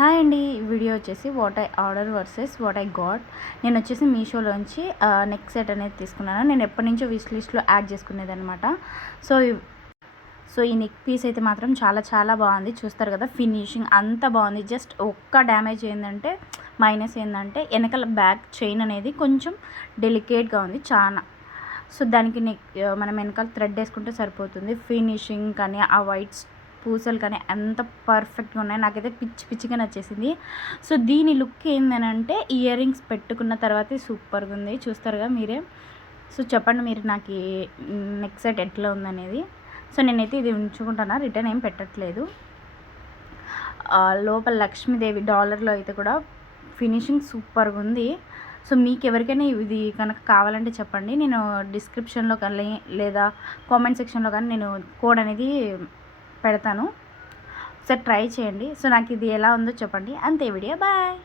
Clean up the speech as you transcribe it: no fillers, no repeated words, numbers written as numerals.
Hi అండి. ఈ video వచ్చేసి what I order versus what I got. నేను వచ్చేసి మీషోలోంచి నెక్ సెట్ అనేది తీసుకున్నాను. నేను ఎప్పటి నుంచో విష్ లిస్ట్లో యాడ్ చేసుకునేది అనమాట. సో సో ఈ నెక్ పీస్ అయితే మాత్రం చాలా చాలా బాగుంది. చూస్తారు కదా, ఫినిషింగ్ అంతా బాగుంది. జస్ట్ ఒక్క డ్యామేజ్ ఏంటంటే, మైనస్ ఏంటంటే వెనకాల బ్యాక్ చైన్ అనేది కొంచెం డెలికేట్గా ఉంది చాలా. సో దానికి మనం వెనకాల థ్రెడ్ వేసుకుంటే సరిపోతుంది. ఫినిషింగ్ కానీ ఆ వైట్స్ పూసలు కానీ ఎంత పర్ఫెక్ట్గా ఉన్నాయి. నాకైతే పిచ్చి పిచ్చిగా నచ్చేసింది. సో దీని లుక్ ఏంటంటే ఇయర్ రింగ్స్ పెట్టుకున్న తర్వాతే సూపర్గా ఉంది. చూస్తారుగా మీరే. సో చెప్పండి మీరు నాకు నెక్ సెట్ ఎట్లా ఉందనేది. సో నేనైతే ఇది ఉంచుకుంటాను, రిటర్న్ ఏం పెట్టట్లేదు. లోపల లక్ష్మీదేవి డాలర్లో అయితే కూడా ఫినిషింగ్ సూపర్గా ఉంది. సో మీకు ఎవరికైనా ఇది కనుక కావాలంటే చెప్పండి. నేను డిస్క్రిప్షన్లో కానీ లేదా కామెంట్ సెక్షన్లో కానీ నేను కోడ్ అనేది పెడతాను. ఒకసారి ట్రై చేయండి. సో నాకు ఇది ఎలా ఉందో చెప్పండి. అంతే వీడియో. బాయ్.